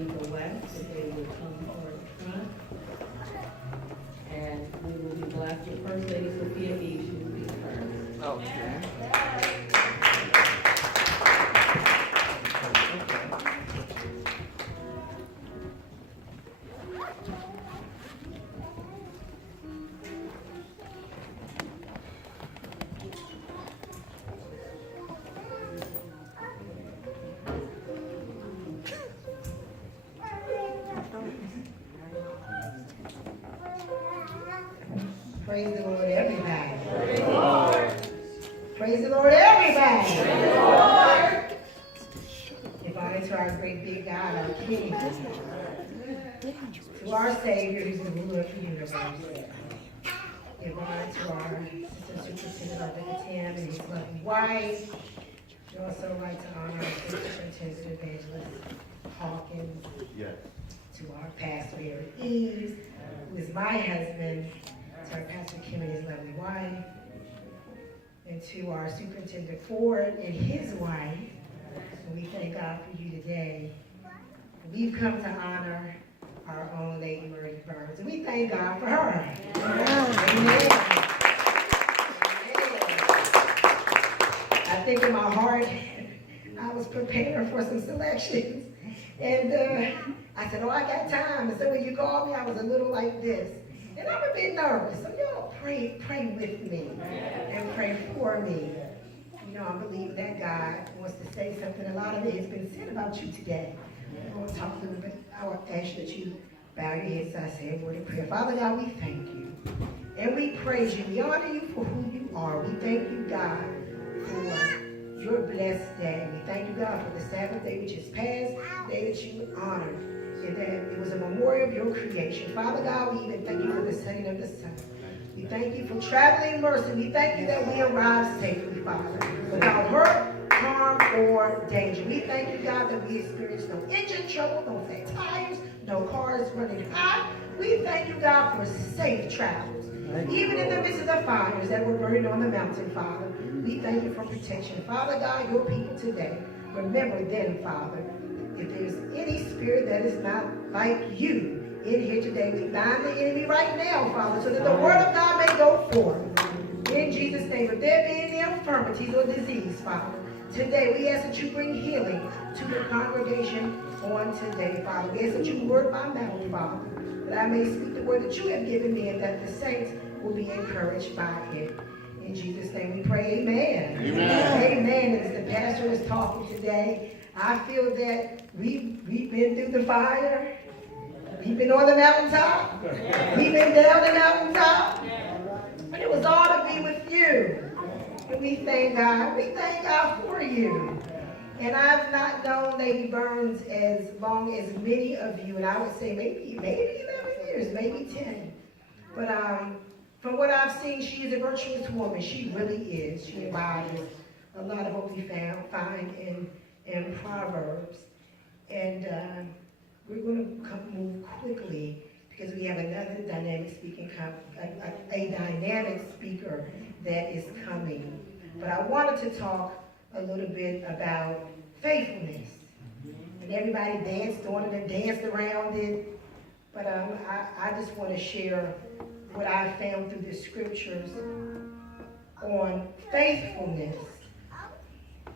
people left, if they would come toward the front. And we will be blessed with First Lady Sophia Eve. She will be first. Okay. Praise the Lord, everybody. Praise the Lord. Praise the Lord, everybody. Praise the Lord. Give honor to our great big God, our King, to our Savior, who's the ruler of the universe. Give honor to our Assistant Superintendent, our Vicar Tim, and his lovely wife. We'd also like to honor our Superintendent Evangelist Hawkins. Yes. To our Pastor Eric Eves, who is my husband, to our Pastor Kim and his lovely wife, and to our Superintendent Ford and his wife. And we thank God for you today. We've come to honor our own Lady Murray Burns, and we thank God for her. Amen. I think in my heart, I was preparing for some selections, and I said, oh, I got time. And so when you called me, I was a little like this. And I'm a bit nervous. So y'all pray with me and pray for me. You know, I believe that God wants to say something. A lot of it has been said about you today. I want to talk a little bit. I want to ask you that you bow your heads as I say a word of prayer. Father God, we thank you. And we praise you. We honor you for who you are. We thank you, God, for your blessed day. We thank you, God, for the Sabbath day which is past, the day that you honored. And that it was a memorial of your creation. Father God, we even thank you for the setting of the sun. We thank you for traveling mercy. We thank you that we arrived safely, Father, without hurt, harm, or danger. We thank you, God, that we experienced no engine trouble, no flat tires, no cars running hot. We thank you, God, for safe travels. Even in the midst of the fires that were burning on the mountain, Father, we thank you for protection. Father God, your people today, remember them, Father. If there's any spirit that is not like you in here today, we bind the enemy right now, Father, so that the word of God may go forth. In Jesus' name, if there be any infirmities or disease, Father, today we ask that you bring healing to the congregation on today, Father. We ask that you word my mouth, Father, that I may speak the word that you have given me and that the saints will be encouraged by it. In Jesus' name we pray, amen. Amen. Amen. As the pastor is talking today, I feel that we've been through the fire. We've been on the mountaintop. We've been down the mountaintop. But it was all to be with you. And we thank God. We thank God for you. And I've not known Lady Burns as long as many of you. And I would say maybe 11 years, maybe 10. But from what I've seen, she is a virtuous woman. She really is. She embodies a lot of what we find in Proverbs. And we're going to move quickly because we have another dynamic a dynamic speaker that is coming. But I wanted to talk a little bit about faithfulness. And everybody danced on it and danced around it. But I just want to share what I found through the scriptures on faithfulness.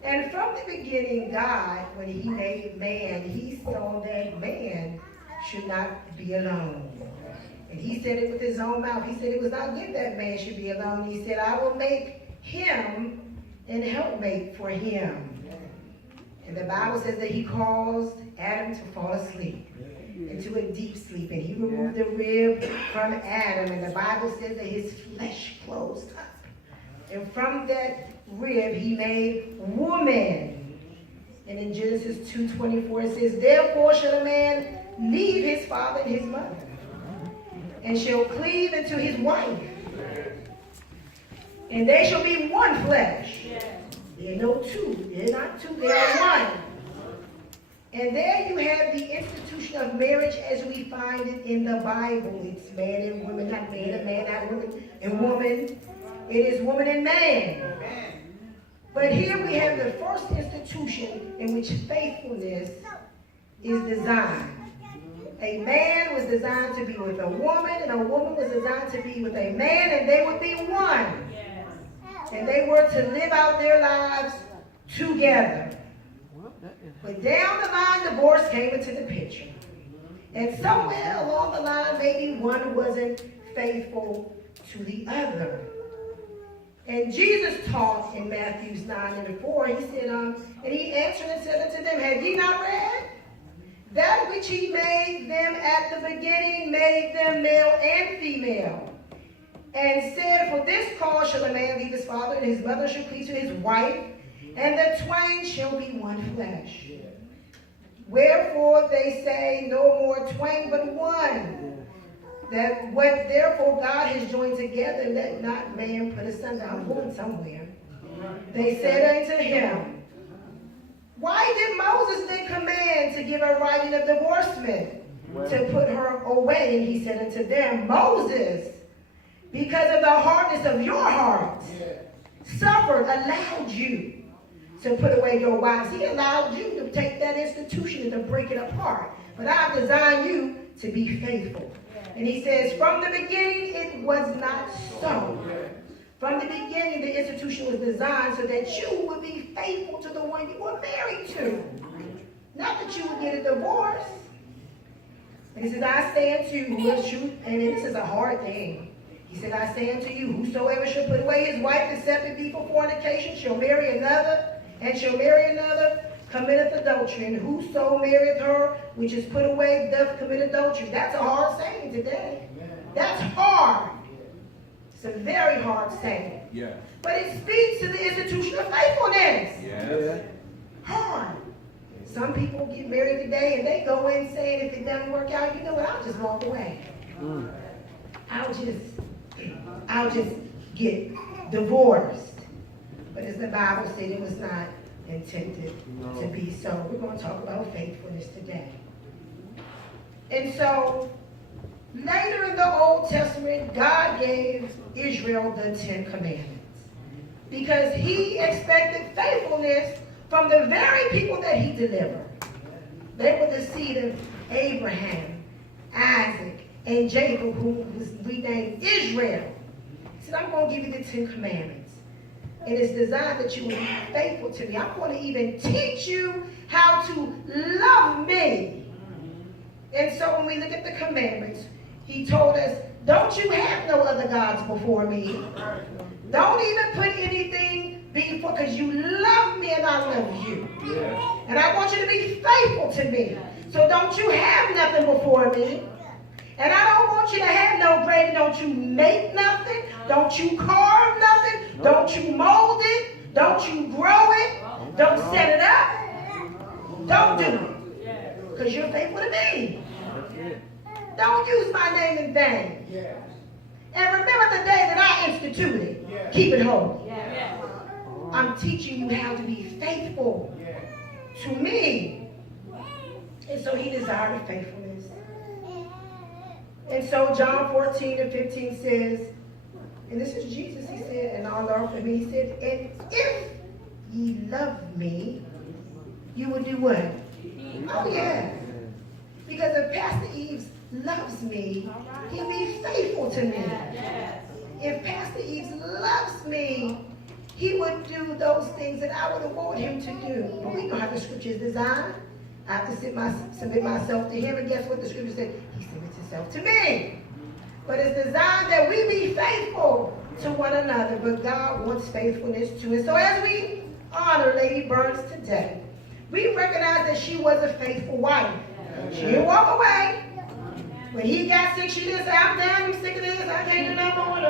And from the beginning, God, when he made man, he saw that man should not be alone. And he said it with his own mouth. He said it was not good that man should be alone. He said, I will make him an helpmate for him. And the Bible says that he caused Adam to fall asleep into a deep sleep. And he removed the rib from Adam. And the Bible says that his flesh closed up. And from that rib he made woman. And in Genesis 2:24 it says, therefore shall a man leave his father and his mother, and shall cleave unto his wife, and they shall be one flesh. They're no two, they're not two, they are one. And there you have the institution of marriage as we find it in the Bible. It's man and woman, not man and man, not woman and woman. It is woman and man. But here we have the first institution in which faithfulness is designed. A man was designed to be with a woman, and a woman was designed to be with a man, and they would be one. And they were to live out their lives together. But down the line, divorce came into the picture. And somewhere along the line, maybe one wasn't faithful to the other. And Jesus taught in Matthew 9:4, he said, and he answered and said unto them, have ye not read? That which he made them at the beginning, made them male and female. And said, for this cause shall a man leave his father, and his mother shall cleave to his wife, and the twain shall be one flesh. Wherefore they say, no more twain, but one. That what therefore God has joined together, let not man put asunder. I'm going somewhere. They said unto him, why did Moses then command to give a writing of divorcement, to put her away? And he said unto them, Moses, because of the hardness of your hearts, allowed you to put away your wives. He allowed you to take that institution and to break it apart. But I've designed you to be faithful. And he says, from the beginning, it was not so. From the beginning, the institution was designed so that you would be faithful to the one you were married to. Not that you would get a divorce. And he says, I say unto you, and this is a hard thing. He said, I say unto you, whosoever shall put away his wife, except it be for fornication, shall marry another, and shall marry another, committeth adultery. And whoso marrieth her, which is put away, doth commit adultery. That's a hard saying today. That's hard. It's a very hard saying. Yeah. But it speaks to the institution of faithfulness. Yeah. Hard. Some people get married today and they go in saying, if it doesn't work out, you know what, I'll just walk away. I'll just get divorced. But as the Bible said, it was not intended to be so. We're going to talk about faithfulness today. And so, later in the Old Testament, God gave Israel the 10 Commandments. Because he expected faithfulness from the very people that he delivered. They were the seed of Abraham, Isaac, and Jacob, who was renamed Israel. He said, I'm going to give you the 10 Commandments. And it's designed that you will be faithful to me. I'm going to even teach you how to love me. And so when we look at the commandments, he told us, don't you have no other gods before me. Don't even put anything before, because you love me and I love you. Yeah. And I want you to be faithful to me. So don't you have nothing before me. And I don't want you to have no gravy. Don't you make nothing. Don't you carve nothing. Don't you mold it. Don't you grow it. Don't set it up. Don't do it. Because you're faithful to me. Don't use my name in vain. And remember the day that I instituted. Keep it holy. I'm teaching you how to be faithful to me. And so he desired faithfulness. And so John 14:15 says, and this is Jesus, he said, and all learn from me, he said, and if ye love me, you will do what? Oh yeah. Because if Pastor Eves loves me, he'll be faithful to me. If Pastor Eves loves me, he would do those things that I would want him to do. But we know how the scripture is designed. I have to submit myself to him, and guess what the scripture said? He submits himself to me. But it's designed that we be faithful to one another, but God wants faithfulness too. And so as we honor Lady Burns today, we recognize that she was a faithful wife. She didn't walk away. When he got sick, she didn't say, I'm done, I'm sick of this, I can't do no more.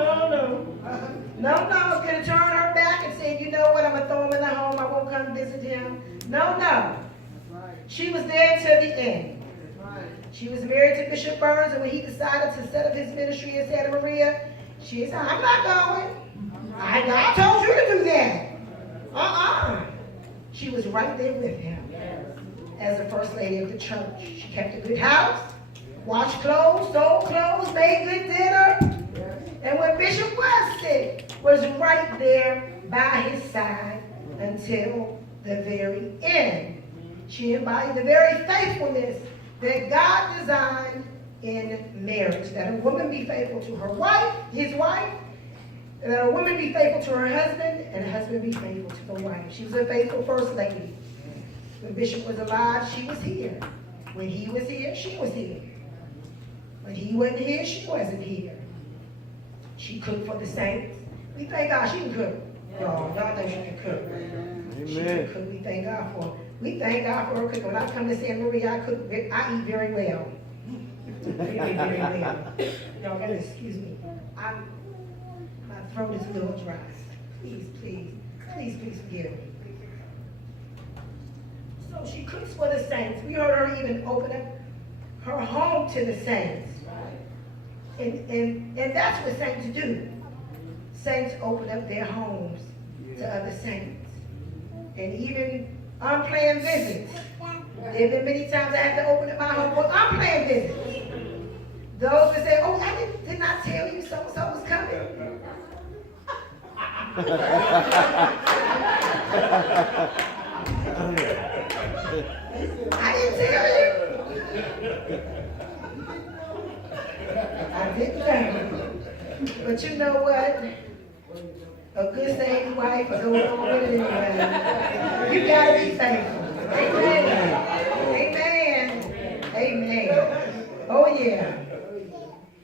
No, she could have turned her back and said, you know what, I'm going to throw him in the home, I won't come visit him. No. She was there till the end. She was married to Bishop Burns, and when he decided to set up his ministry in Santa Maria, she said, I'm not going. I told you to do that. She was right there with him as the first lady of the church. She kept a good house, washed clothes, sold clothes, made good dinner. And when Bishop was sick, was right there by his side until the very end. She embodied the very faithfulness that God designed in marriage. That a woman be faithful to her wife, his wife, that a woman be faithful to her husband, and a husband be faithful to the wife. She was a faithful first lady. When Bishop was alive, she was here. When he was here, she was here. When he wasn't here, she wasn't here. She cooked for the saints. We thank God she can cook. Y'all know she can cook. Amen. She can cook. We thank God for her. We thank God for her cooking. When I come to San Marie, I eat very well. Very, very well. Y'all gotta excuse me. My throat is a little dry. Please forgive me. So she cooks for the saints. We heard her even open up her home to the saints. And that's what saints do. Saints open up their homes to other saints. And even unplanned visits. There have been many times I had to open up my home for unplanned visits. Those that say, oh, I did not tell you so-and-so was coming. I didn't tell you. I didn't know. But you know what? A good saved wife is going on with it anyway. You gotta be faithful. Amen. Amen. Amen. Oh yeah.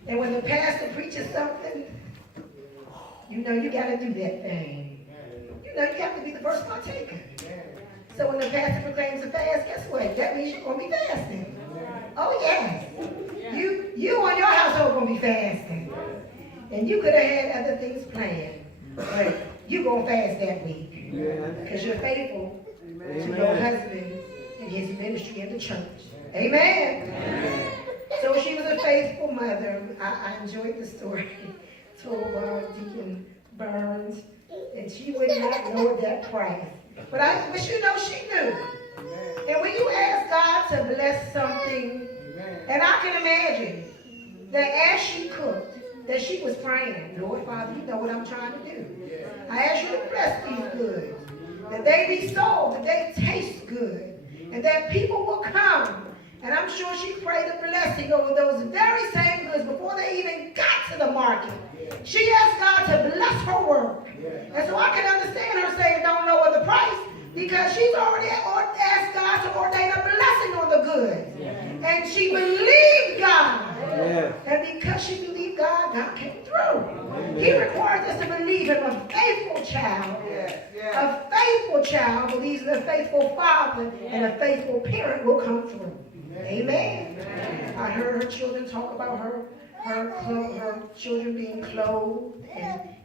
And when the pastor preaches something, you know you gotta do that thing. You know you have to be the first partaker. So when the pastor proclaims a fast, guess what? That means you're gonna be fasting. Oh yes. You and your household gonna be fasting. And you could have had other things planned. But you're gonna fast that week. Because you're faithful to your husband and his ministry in the church. Amen. So she was a faithful mother. I enjoyed the story told by Deacon Burns. And she would not know that price. But you know she knew. And when you ask God to bless something, and I can imagine that as she cooked, that she was praying, Lord Father, you know what I'm trying to do. I ask you to bless these goods, that they be sold, that they taste good, and that people will come. And I'm sure she prayed a blessing over those very same goods before they even got to the market. She asked God to bless her work. And so I can understand her saying don't know of the price, because she's already asked God to ordain a blessing on the goods. And she believed God. And because she believed God, God came through. He requires us to believe in a faithful child. A faithful child believes in a faithful father, and a faithful parent will come through. Amen. I heard her children talk about her children being clothed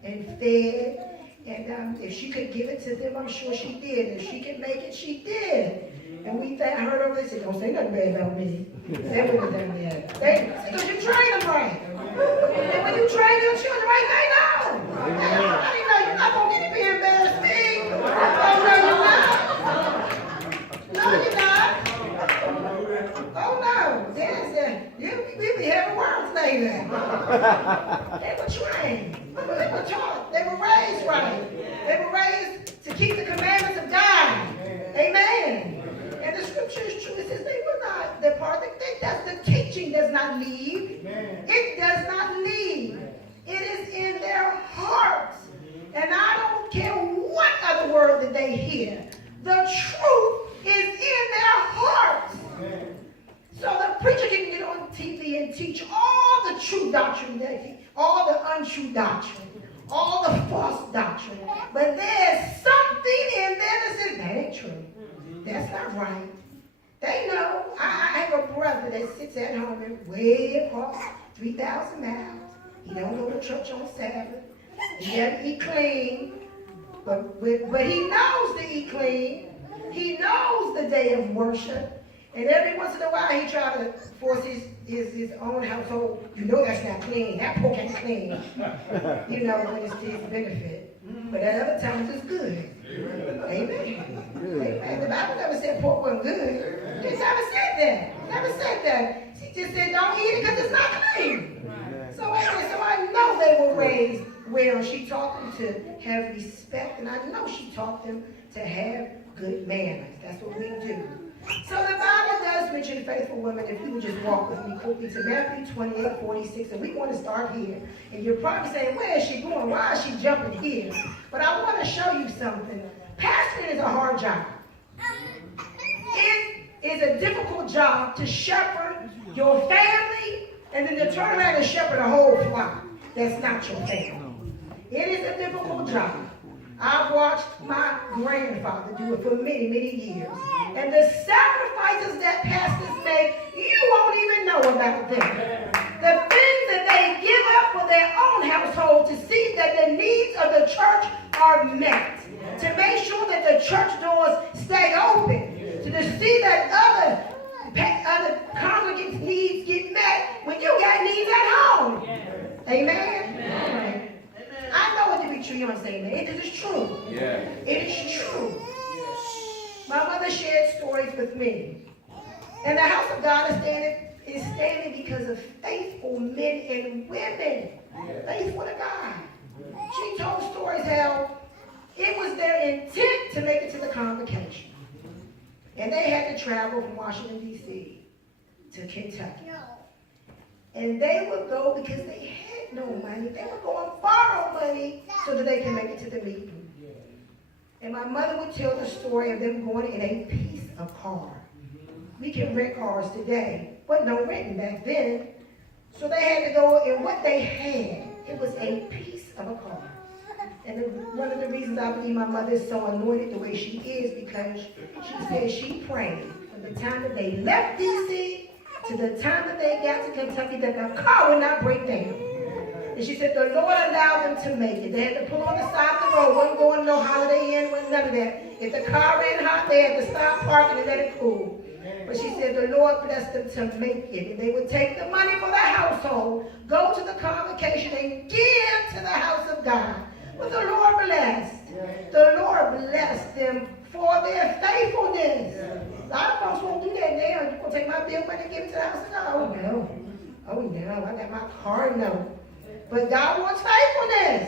and fed. And if she could give it to them, I'm sure she did. If she could make it, she did. And we heard her, they said, don't say nothing bad about me. They wouldn't have done that. Because you train them right. And when you train your children right, they know. I know you're not going to get to be embarrassed me. Oh, no, you're not. No, you're not. Oh, no. We be having words later. They were trained. They were taught. They were raised right. They were raised to keep the commandments of God. Amen. And the scripture is true. It says they will not depart. The teaching does not leave. It does not leave. It is in their hearts. And I don't care what other word that they hear. The truth is in their hearts. So the preacher can get on TV and teach all the true doctrine, all the untrue doctrine, all the false doctrine. But there's something in there that says that ain't true. That's not right. They know. I have a brother that sits at home and way across 3,000 miles. He don't go to church on Sabbath. He doesn't eat clean. But he knows to eat clean. He knows the day of worship. And every once in a while he tries to force his own household. You know that's not clean. That pork ain't clean. You know, when it's to his benefit. But at other times it's good. Amen. Amen. The Bible never said pork wasn't good. It never said that. Never said that. She just said don't eat it because it's not clean. So I know they were raised well. She taught them to have respect, and I know she taught them to have good manners. That's what we do. So the Bible does mention faithful women. If you would just walk with me quickly to Matthew 28:46, and we want to start here. And you're probably saying, where is she going? Why is she jumping here? But I want to show you something. Pastoring is a hard job. It is a difficult job to shepherd your family and then to turn around and shepherd a whole flock that's not your family. It is a difficult job. I've watched my grandfather do it for many, many years. And the sacrifices that pastors make, you won't even know about them. The things that they give up for their own household to see that the needs of the church are met. To make sure that the church doors stay open. To see that other congregants' needs get met when you got needs at home. Amen? Amen. I know it to be true. You know what I'm saying? It is true. Yeah. It is true. My mother shared stories with me. And the house of God is standing because of faithful men and women. Faithful to God. She told stories how it was their intent to make it to the convocation. And they had to travel from Washington, D.C. to Kentucky. And they would go because they had no money. They would go and borrow money so that they can make it to the meeting. And my mother would tell the story of them going in a piece of car. We can rent cars today, but no renting back then. So they had to go in what they had. It was a piece of a car. And one of the reasons I believe my mother is so anointed the way she is because she said she prayed from the time that they left D.C. to the time that they got to Kentucky that the car would not break down. And she said the Lord allowed them to make it. They had to pull on the side of the road. Wasn't going to no Holiday Inn, wasn't none of that. If the car ran hot, they had to stop parking and let it cool. But she said the Lord blessed them to make it. And they would take the money for the household, go to the convocation, and give to the house of God. But the Lord blessed. The Lord blessed them for their faithfulness. A lot of folks won't do that now. You're going to take my bill money and give it to the house of God. Oh, no. Oh, no. I got my car. No. But God wants faithfulness.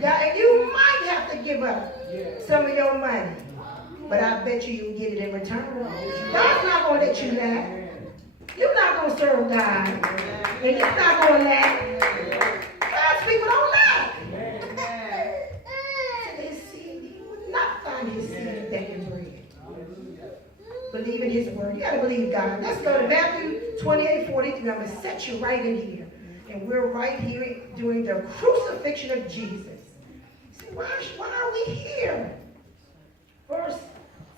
God, and you might have to give up some of your money. But I bet you'll get it in return. God's not going to let you laugh. You're not going to serve God. And you're not going to laugh. God's people don't laugh. Not find his seed that can bread. Believe in his word. You got to believe God. Let's go to Matthew 28:43. I'm going to set you right in here. And we're right here during the crucifixion of Jesus. See, why are we here? Verse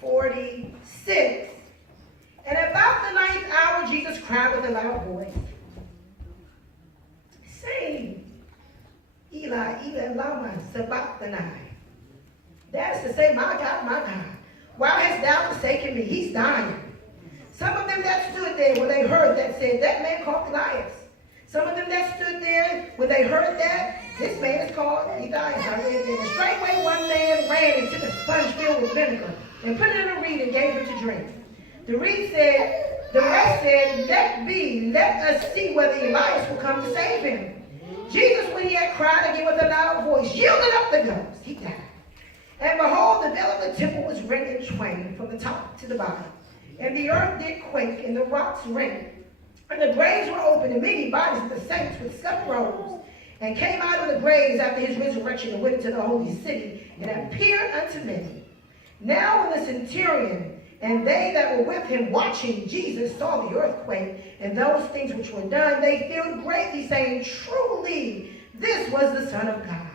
46. And about the 9th hour, Jesus cried with a loud voice, saying, Eli, Eli, lama sabachthani. That is to say, my God, why hast thou forsaken me? He's dying. Some of them that stood there when they heard that said, that man called Elias. Some of them that stood there when they heard that, this man is called Elias. And straightway one man ran and took a sponge filled with vinegar and put it in a reed and gave him to drink. The rest said, let us see whether Elias will come to save him. Jesus, when he had cried again with a loud voice, yielded up the ghost. He died. And behold, the veil of the temple was rent in twain from the top to the bottom. And the earth did quake, and the rocks rent. And the graves were opened, and many bodies of the saints with scuffed robes, and came out of the graves after his resurrection, and went into the holy city, and appeared unto many. Now when the centurion and they that were with him watching Jesus saw the earthquake, and those things which were done, they feared greatly, saying, truly, this was the Son of God.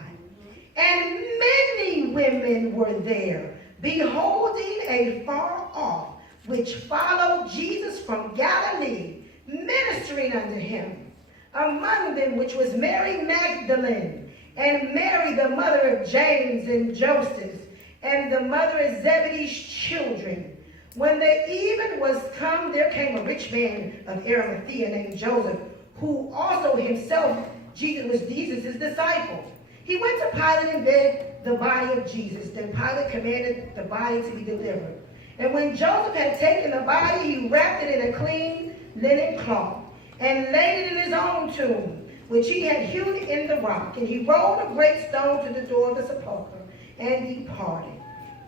And many women were there, beholding afar off, which followed Jesus from Galilee, ministering unto him. Among them which was Mary Magdalene, and Mary the mother of James and Joseph, and the mother of Zebedee's children. When the even was come, there came a rich man of Arimathea named Joseph, who also himself was Jesus' disciple. He went to Pilate and begged the body of Jesus. Then Pilate commanded the body to be delivered. And when Joseph had taken the body, he wrapped it in a clean linen cloth and laid it in his own tomb, which he had hewn in the rock. And he rolled a great stone to the door of the sepulchre and departed.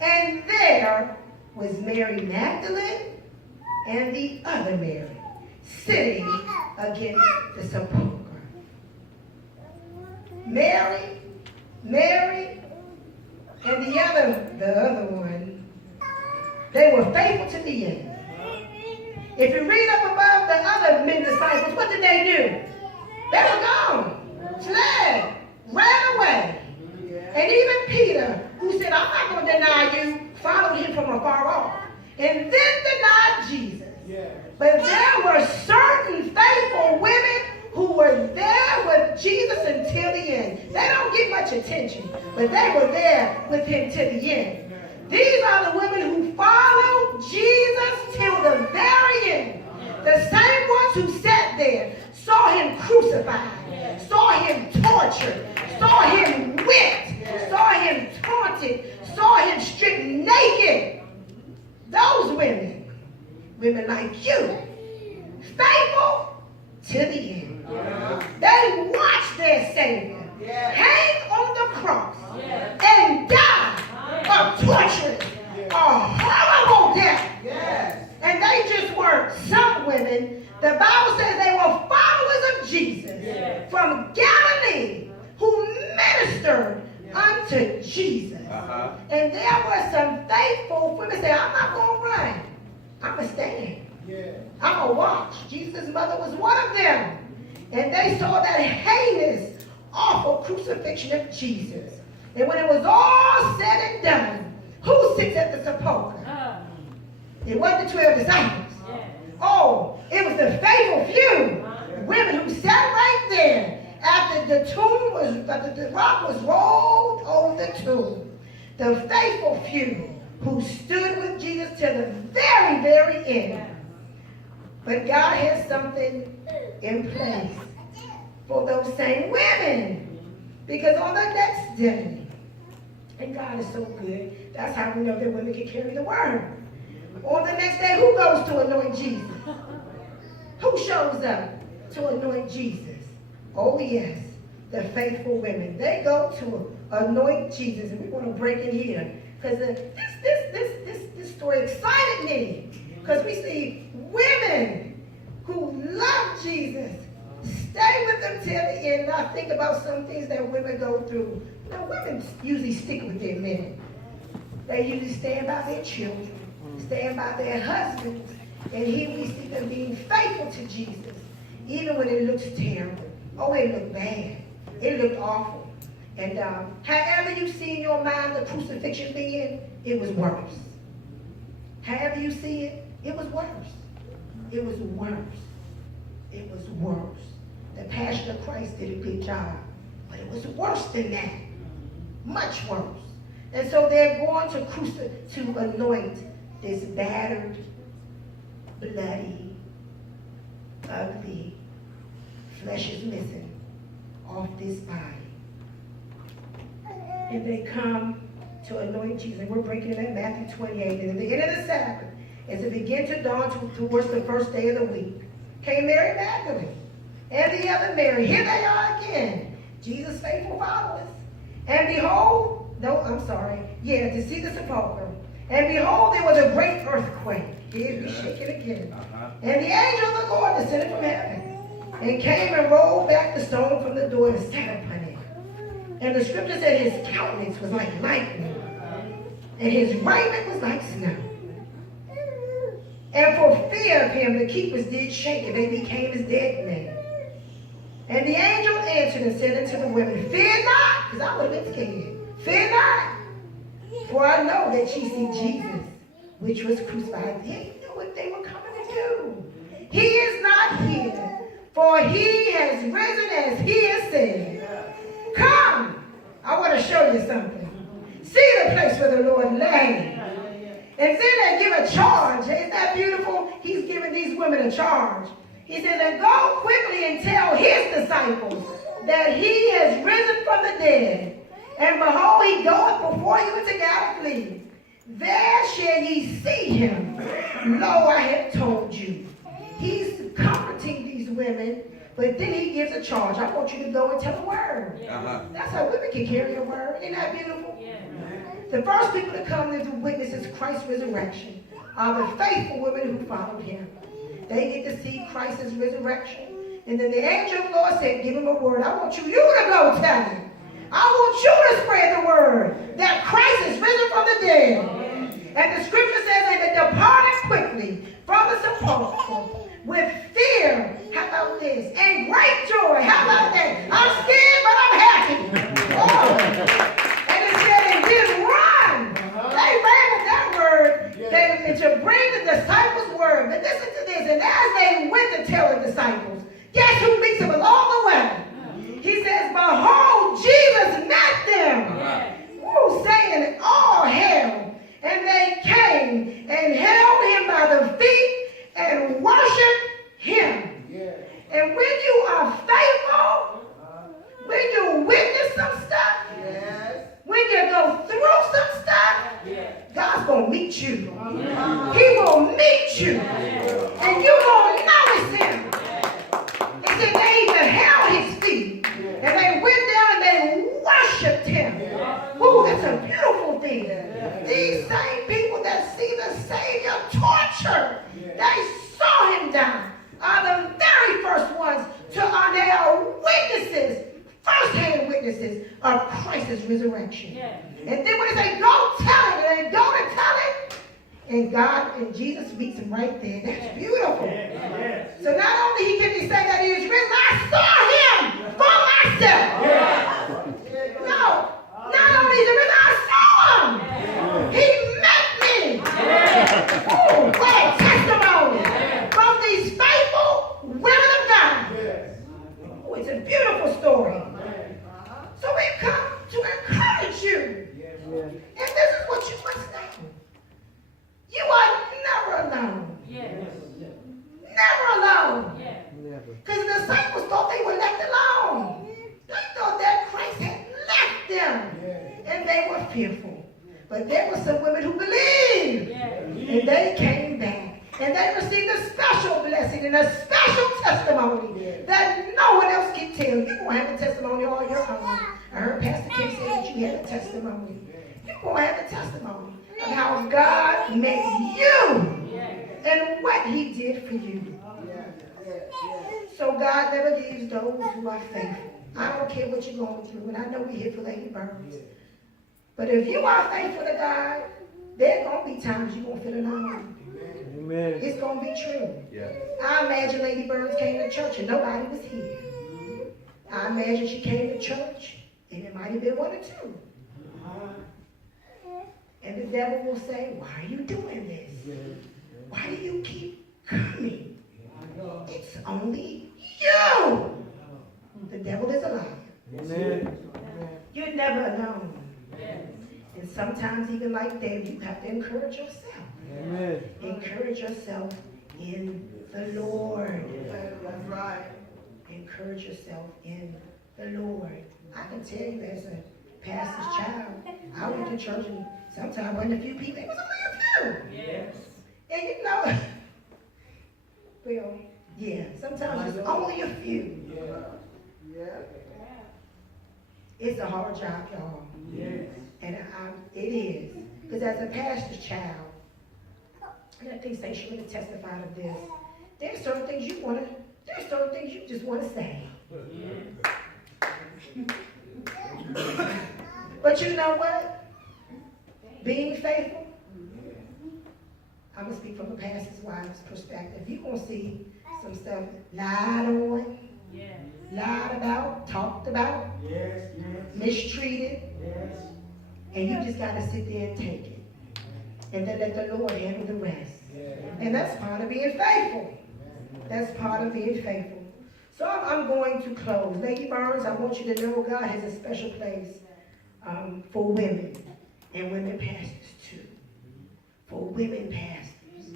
And there was Mary Magdalene and the other Mary, sitting against the sepulchre. Mary, and the other one, they were faithful to the end. If you read up above the other men disciples, what did they do? They were gone, fled, ran away. And even Peter, who said, I'm not going to deny you, followed him from afar off. And then denied Jesus. But there were certain faithful women who were there with Jesus until the end. They don't get much attention, but they were there with him till the end. These are the women who followed Jesus till the very end. The same ones who sat there, saw him crucified, saw him tortured, saw him whipped, saw him taunted, saw him stripped naked. Those women like you, faithful to the end. They watched their Savior hang on the cross and die a torturous, a horrible death. And they just weren't some women. The Bible says they were followers of Jesus from Galilee who ministered unto Jesus. And there were some faithful women say, I'm not going to run. I'm going to stand. I'm going to watch. Jesus' mother was one of them. And they saw that heinous, awful crucifixion of Jesus. And when it was all said and done, who sits at the sepulchre? It wasn't the 12 disciples. Oh, it was the faithful few women who sat right there after the rock was rolled over the tomb. The faithful few who stood with Jesus till the very, very end. But God has something in place for those same women. Because on the next day, and God is so good, that's how we know that women can carry the word. On the next day, who goes to anoint Jesus? Who shows up to anoint Jesus? Oh yes, the faithful women. They go to anoint Jesus, and we want to break in here because this story excited me because we see women who love Jesus stay with them till the end. And I think about some things that women go through. You know, women usually stick with their men. They usually stand by their children, stand by their husbands, and here we see them being faithful to Jesus, even when it looks terrible. Oh, it looked bad. It looked awful. And however you see in your mind the crucifixion being, it was worse. However you see it, it was worse. It was worse. It was worse. The Passion of Christ did a good job, but it was worse than that. Much worse. And so they're going to anoint this battered, bloody, ugly, flesh is missing off this body. And they come to anoint Jesus. And we're breaking it at Matthew 28. And at the end of the Sabbath, as it began to dawn towards the first day of the week, came Mary Magdalene and the other Mary. Here they are again, Jesus' faithful followers. And behold, to see the sepulchre. And behold, there was a great earthquake. Here's me shaking again. And the angel of the Lord descended from heaven and came and rolled back the stone from the door and sat upon it. And the scripture said his countenance was like lightning, and his raiment was like snow. And for fear of him, the keepers did shake, and they became as dead men. And the angel answered and said unto the women, fear not, because I would have been scared. Fear not, for I know that ye see Jesus, which was crucified. They knew what they were coming to do. He is not here, for he has risen as he has said. Come, I want to show you something. See the place where the Lord lay. And then they give a charge. Isn't that beautiful? He's giving these women a charge. He says, and go quickly and tell his disciples that he has risen from the dead. And behold, he goeth before you into Galilee. There shall ye see him. Lo, I have told you. He's comforting these women But then he gives a charge. I want you to go and tell the word. That's how women can carry a word. Isn't that beautiful? The first people to come to witness Christ's resurrection are the faithful women who followed him. They get to see Christ's resurrection. And then the angel of the Lord said, give him a word. I want you to go tell him. I want you to spread the word that Christ is risen from the dead. And the scripture says that they departed quickly from the sepulchre with fear. How about this? And great joy. How about that? I'm scared, but I'm happy. Oh. And it said they did run. They ran with that word and to bring the disciples word. But listen to this. And as they went to tell the disciples, guess who meets them along the way? He says, behold, Jesus met them. Who saying, all hail. And they came and held him by the feet and worshiped him. And when you are faithful, when you witness some stuff, when you go through some stuff, God's going to meet you. He will meet you. And you won't notice him. It said they even held his feet. And they went down and they worshiped him. Ooh, that's a beautiful thing. These same people that see the Savior tortured, they saw him die, are the very first ones to are they are witnesses, first-hand witnesses of Christ's resurrection. And then when they say, go tell it, and they go to tell it, and God and Jesus meets him right there. That's beautiful. So not only can he say that he is risen, I saw him for myself. No, not only is he risen, I saw him. He met me. Ooh, what a testimony from these faithful women of God. Ooh, it's a beautiful story. So we've come to encourage you. And this is what you must know. You are never alone. Never alone. Because the disciples thought they were left alone. They thought that Christ had left them. And they were fearful. But there were some women who believed. And they came back. And they received a special blessing and a special testimony that no one else can tell. You're going to have a testimony all your own. I heard Pastor Kim say that you had a testimony. You're going to have a testimony of how God met you and what he did for you. So God never leaves those who are faithful. I don't care what you're going through, and I know we're here for Lady Burns. But if you are faithful to God, there are going to be times you're going to feel alone. Amen. It's going to be true. I imagine Lady Burns came to church and nobody was here. I imagine she came to church and it might have been one or two. And the devil will say, why are you doing this? Why do you keep coming? It's only you. The devil is a liar. You're never alone. And sometimes even like that, you have to encourage yourself. Amen. Encourage yourself in the Lord. That's right. Encourage yourself in the Lord. I can tell you as a pastor's child, I went to church and sometimes wasn't a few people, it was only a few. Yes. And you know, well, yeah, sometimes it's only a few. Yeah. It's a hard job, y'all. Yes. And it is. Because as a pastor's child, and I think St. Shirley testified of this, there's certain things there's certain things you just want to say. But you know what? Being faithful, I'm going to speak from a pastor's wife's perspective. You're going to see some stuff lied on, lied about, talked about, mistreated, and you just got to sit there and take it. And then let the Lord handle the rest. And that's part of being faithful. That's part of being faithful. So I'm going to close. Lady Burns, I want you to know God has a special place for women and women pastors too. For women pastors.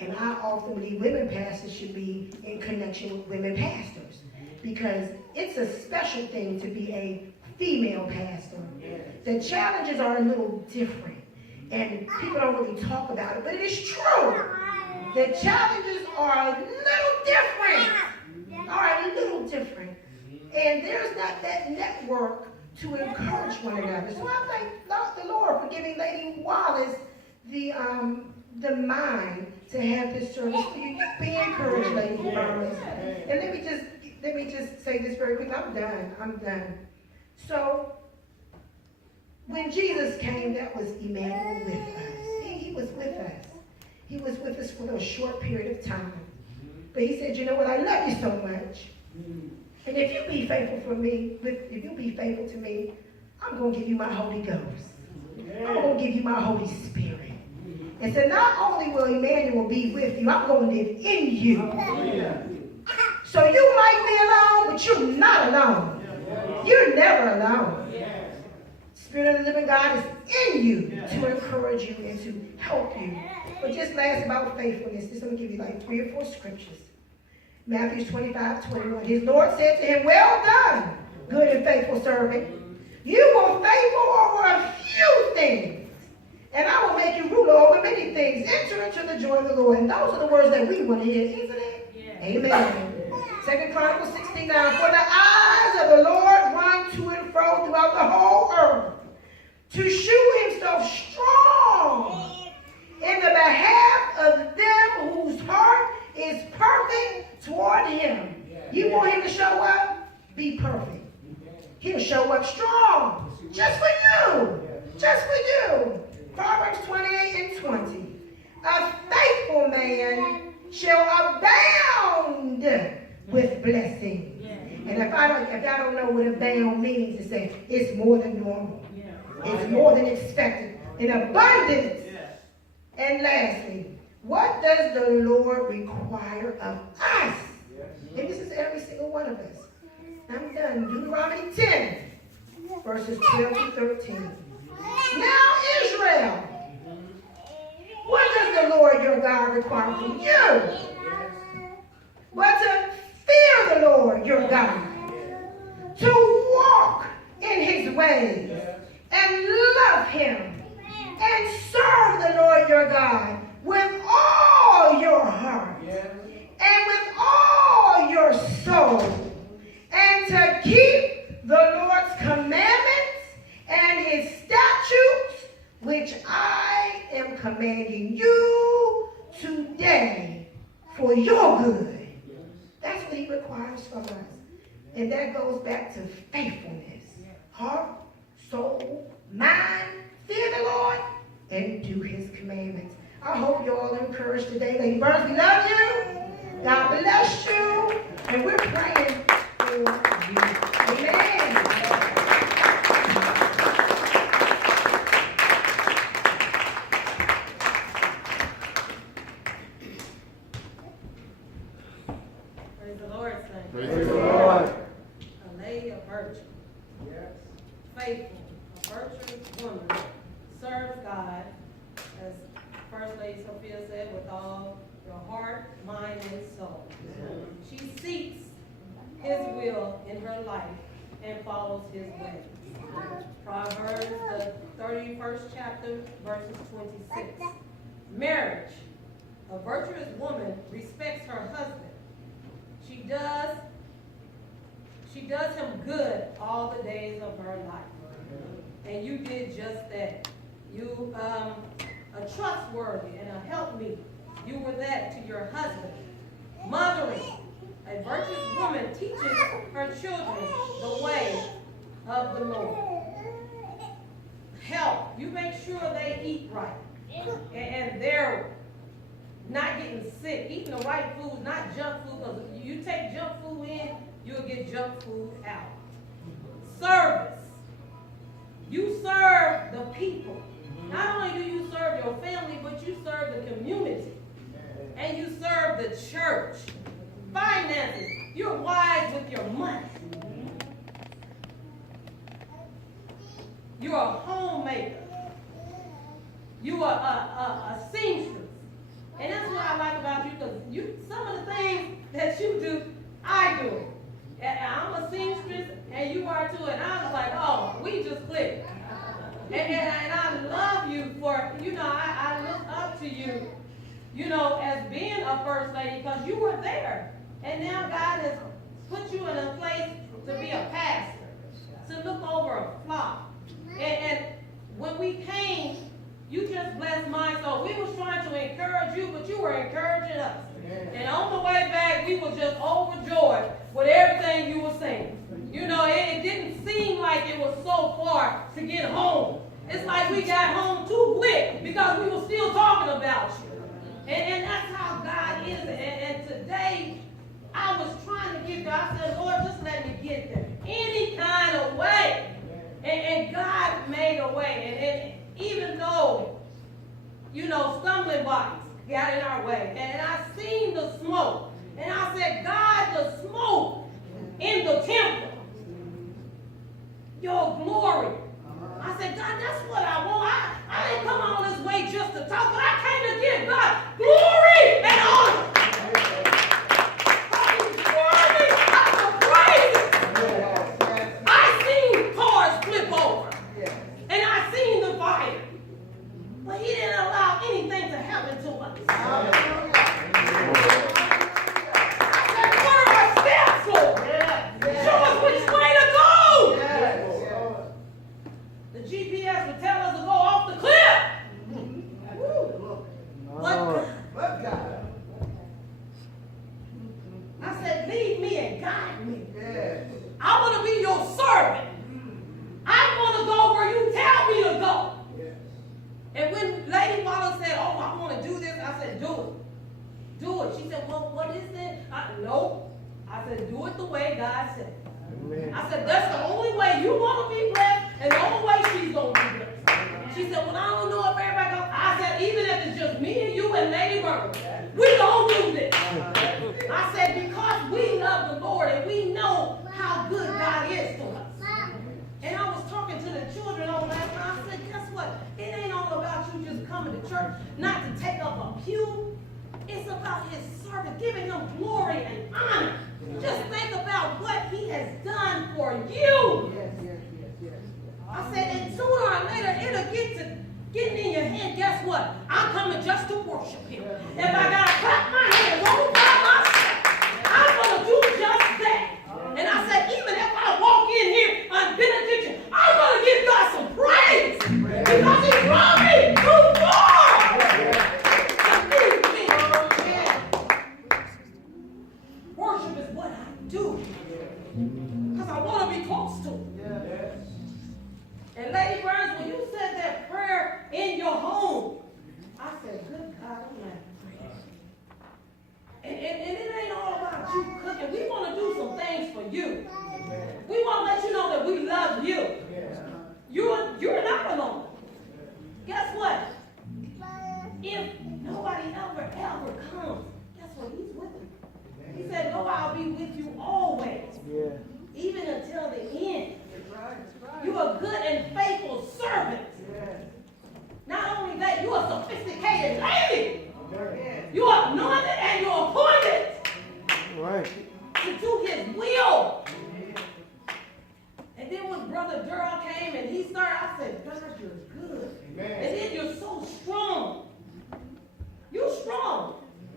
And I often believe women pastors should be in connection with women pastors because it's a special thing to be a female pastor. The challenges are a little different. And people don't really talk about it, but it is true. The challenges are a little different. Are a little And there's not that network to encourage one another. So I thank the Lord for giving Lady Wallace the mind to have this service for you. Be encouraged, Lady Wallace. And let me just say this very quickly. I'm done. So when Jesus came, that was Emmanuel with us. He was with us. He was with us for a short period of time. But he said, you know what, I love you so much. And if you be faithful for me, if you be faithful to me, I'm going to give you my Holy Ghost. I'm going to give you my Holy Spirit. And so not only will Emmanuel be with you, I'm going to live in you. So you might be alone, but you're not alone. You're never alone. Spirit of the living God is in you to encourage you and to help you. But just last about faithfulness, just let me give you like 3 or 4 scriptures. Matthew 25:21. His Lord said to him, well done, good and faithful servant. You were faithful over a few things, and I will make you ruler over many things. Enter into the joy of the Lord. And those are the words that we want to hear, isn't it? Yeah. Amen. 2 Chronicles 16:9. For the eyes of the Lord run to and fro throughout the whole earth, to shew himself strong in the behalf of them whose heart is perfect toward him. You want him to show up? Be perfect. He'll show up strong. Just for you. Just for you. Proverbs 28:20. A faithful man shall abound with blessing. And if I don't know what abound means, to say it's more than normal. It's more than expected. In abundance. And lastly, what does the Lord require of us? And this is every single one of us. I'm done. Deuteronomy 10, verses 12 to 13. Now, Israel, what does the Lord your God require from you? But to fear the Lord your God, to walk in his ways, and love him, and serve the Lord your God with all your heart, and with all your soul, and to keep the Lord's commandments and his statutes, which I am commanding you today for your good. That's what he requires from us. And that goes back to faithfulness. Heart, soul, mind, fear the Lord, and do his commandments. I hope you're all encouraged today. Lady Burns, we love you. God bless you. And we're praying for you. Amen. Praise the Lord, saints. Praise the Lord. A lady of virtue. Yes. Faithful. A virtuous woman serves God, as First Lady Sophia said, with all your heart, mind, and soul. She seeks his will in her life and follows his ways. Proverbs, the 31st chapter, verses 26. Marriage. A virtuous woman respects her husband. She does him good all the days of her life. And you did just that. You a trustworthy and a helpmeet. You were that to your husband. Mothering. A virtuous woman teaches her children the way of the Lord. Help. You make sure they eat right. And they're not getting sick. Eating the right food, not junk food. Because if you take junk food in, you'll get junk food out. Service. You serve the people. Not only do you serve your family, but you serve the community. And you serve the church. Finances. You're wise with your money. You're a homemaker. You are a seamstress. And that's what I like about you, because some of the things that you do, I do. And I'm a seamstress, and you are too, and I was like, oh, we just clicked. And I love you for, I look up to you, as being a first lady, because you were there. And now God has put you in a place to be a pastor, to look over a flock. And when we came, you just blessed my soul. We was trying to encourage you, but you were encouraging us. And on the way back, we were just overjoyed with everything you were saying. You know, it didn't seem like it was so far to get home. It's like we got home too quick because we were still talking about you. And that's how God is. And today, I was trying to get there. I said, Lord, just let me get there. Any kind of way. And God made a way. And even though, you know, stumbling blocks got in our way. And I seen the smoke. And I said, God, the smoke in the temple. Your glory. I said, God, that's what I want. I didn't come all this way just to talk, but I came to give God glory and honor. He's worthy of the praise. I seen cars flip over. And I seen the fire. But he didn't allow anything to happen to us. I said, what are our steps for? Show us which way to go. The GPS would tell us to go off the cliff. But God. I said, lead me and guide me. I want to be your servant. I want to go where you tell me to go. And when Lady Wallace said, oh, I want to do this, I said, do it. Do it. She said, well, what is it? No. I said, do it the way God said. Amen. I said, that's the only way you want to be blessed, and the only way she's going to be blessed. She said, well, I don't know if everybody goes. I said, even if it's just me and you and Lady Burton, we going to do this. I said, because we love the Lord and we know how good God is to us. And I was talking to the children on last night. I said, guess what? It ain't all about you just coming to church, not to take up a pew. It's about his service, giving him glory and honor. Just think about what he has done for you. I said, and sooner or later, it'll getting in your head. Guess what? I'm coming just to worship him. If I got to clap my hands all by myself, I'm going to do just that. And I said, even if I walk in here on benediction, I'm going to give God some praise. Because he brought me too far. Worship is what I do. Because I want to be close to him. And Lady Burns, when you said that prayer in your home, I said, good God Almighty. And it ain't all about you cooking. We want to do some things for you. We want to let you know that we love you. You're not alone. Guess what? If nobody ever comes, guess what? He's with them. He said, no, I'll be with you always. Even until the end. You're a good and faithful servant. Not only that, you're a sophisticated lady. You're anointed and you're appointed to do his will. And then when Brother Durrell came and he started, I said, God, you're good. And then you're so strong. You're strong.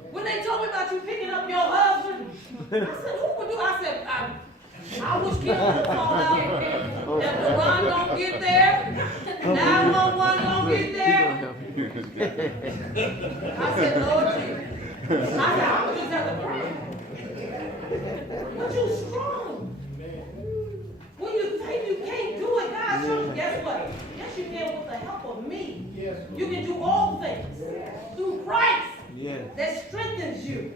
When they told me about you picking up your husband, I said, who would do? I said, I wish Kim would call out. If the run don't get there, 911 don't get there. I said, Lord Jesus. I said, I would just have to pray. But you're strong. When you think you can't do it, God shows you. Guess what? Yes, you can with the help of me. You can do all things through Christ that strengthens you.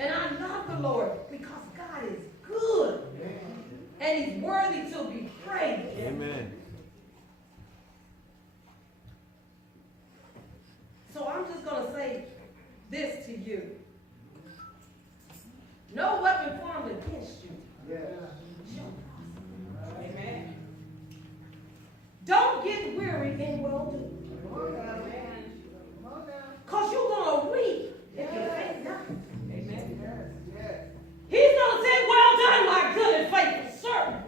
And I love the Lord because God is good. And he's worthy to be praised. Amen. So I'm just going to say this to you. No weapon formed against you shall prosper. Amen. Don't get weary in well-doing. Because you're going to reap if you faint not. Amen. He's going to say, well done, my good and faithful servant.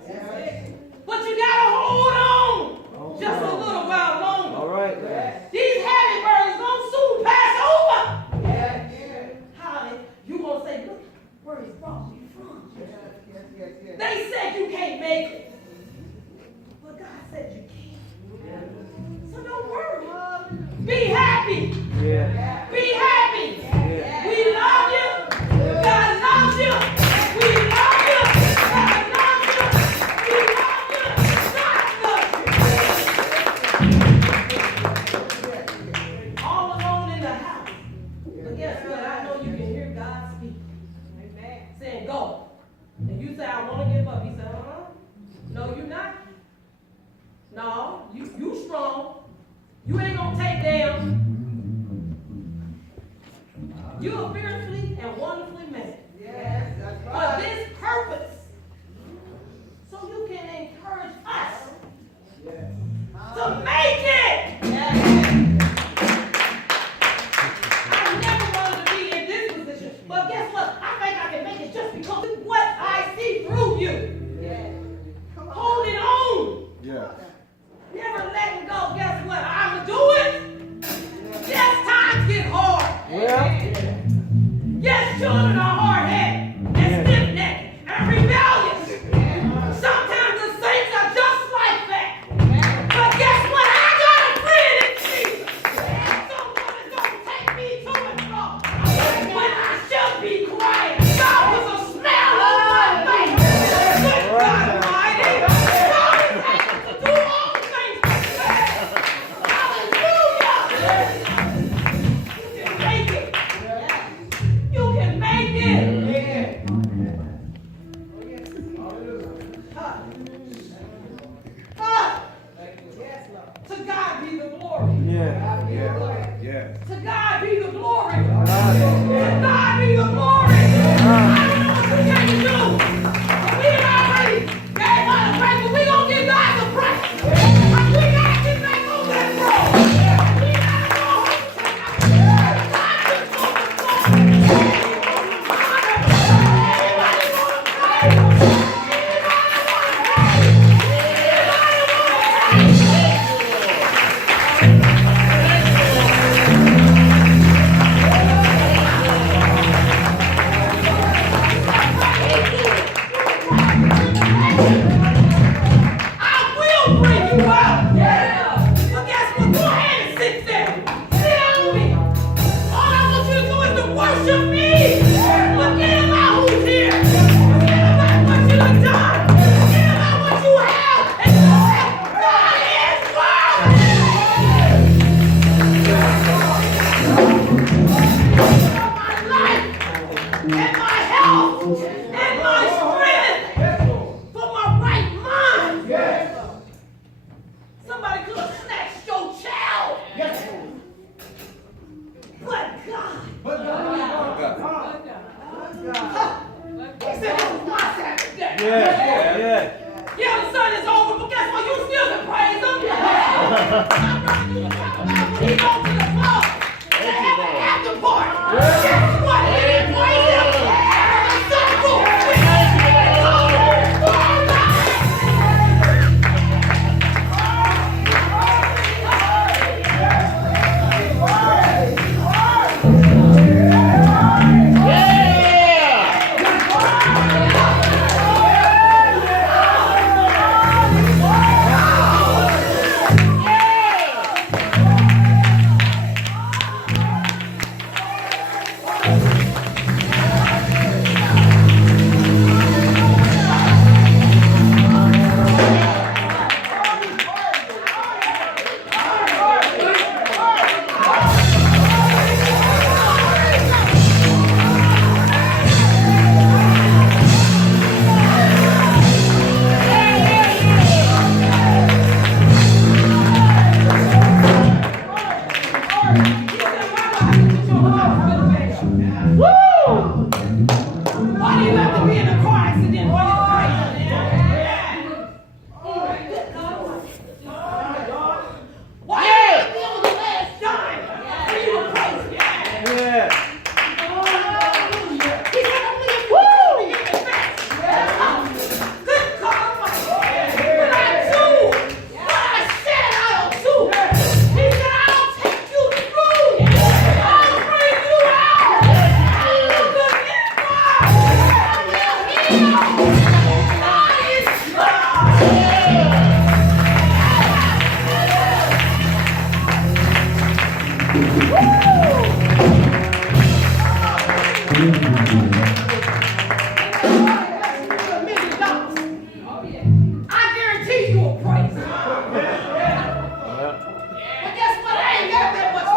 But you got to hold on just a little while longer. All right. These heavy burdens don't soon pass over. How you're going to say, look where He's brought me from. They said you can't make it. But God said you can. So don't worry. Be happy. Yeah. Be happy. Yeah. We love you. God loves you. We love you. God loves you. We love you. God loves you. All alone in the house. But guess what? I know you can hear God speak. Amen. Saying, go. And you say, I want to give up. He said, no, you're not. No, you strong. You ain't going to take down. You are fearfully and wonderfully made. Yes, that's For right. this purpose. So you can encourage us to make it. I never wanted to be in this position. But guess what? I think I can make it just because of what I see through you. Yes. Holding on. Yeah. Never letting go. Guess what? I'm going to do it. Yes, times get hard. Yeah. Yes, children are hard-headed and stiff-necked and rebellious. Sometimes the saints are just like that. But guess what? I got a friend in Jesus. Someone is going to take me to and fro. When I should be quiet, God was a smile on my face. Good God Almighty. God is able to do all things. Hallelujah. You can make it. You can make it. To God be the glory. Yeah. Yeah. Yeah. To God be the glory. To God be the glory. I don't know what you can do. But we already gave God a praise, but we gonna give God the praise. We gotta get back on that road. We gotta go home and take our God just on the floor. Anybody wanna praise? Anybody wanna praise? Anybody wanna praise? I will bring you out. Yeah. But guess what? Go ahead and sit there. Sit on me. All I want you to do is to worship me. Forget about who's here. Forget about what you have done. Forget about what you have. And just say, God is worthy. For my life and my health and my strength. For my right mind. Somebody could have snatched your child. But God. He said, this is my Sabbath day. Yeah. Yeah. Yeah, the sun is over, but guess what? You still can praise him. I'm not going to talk about when he goes to the club. They have an after party. Guess what? He didn't praise him. The circle. It's over for life. I guarantee you will praise him. But guess what? I ain't got that much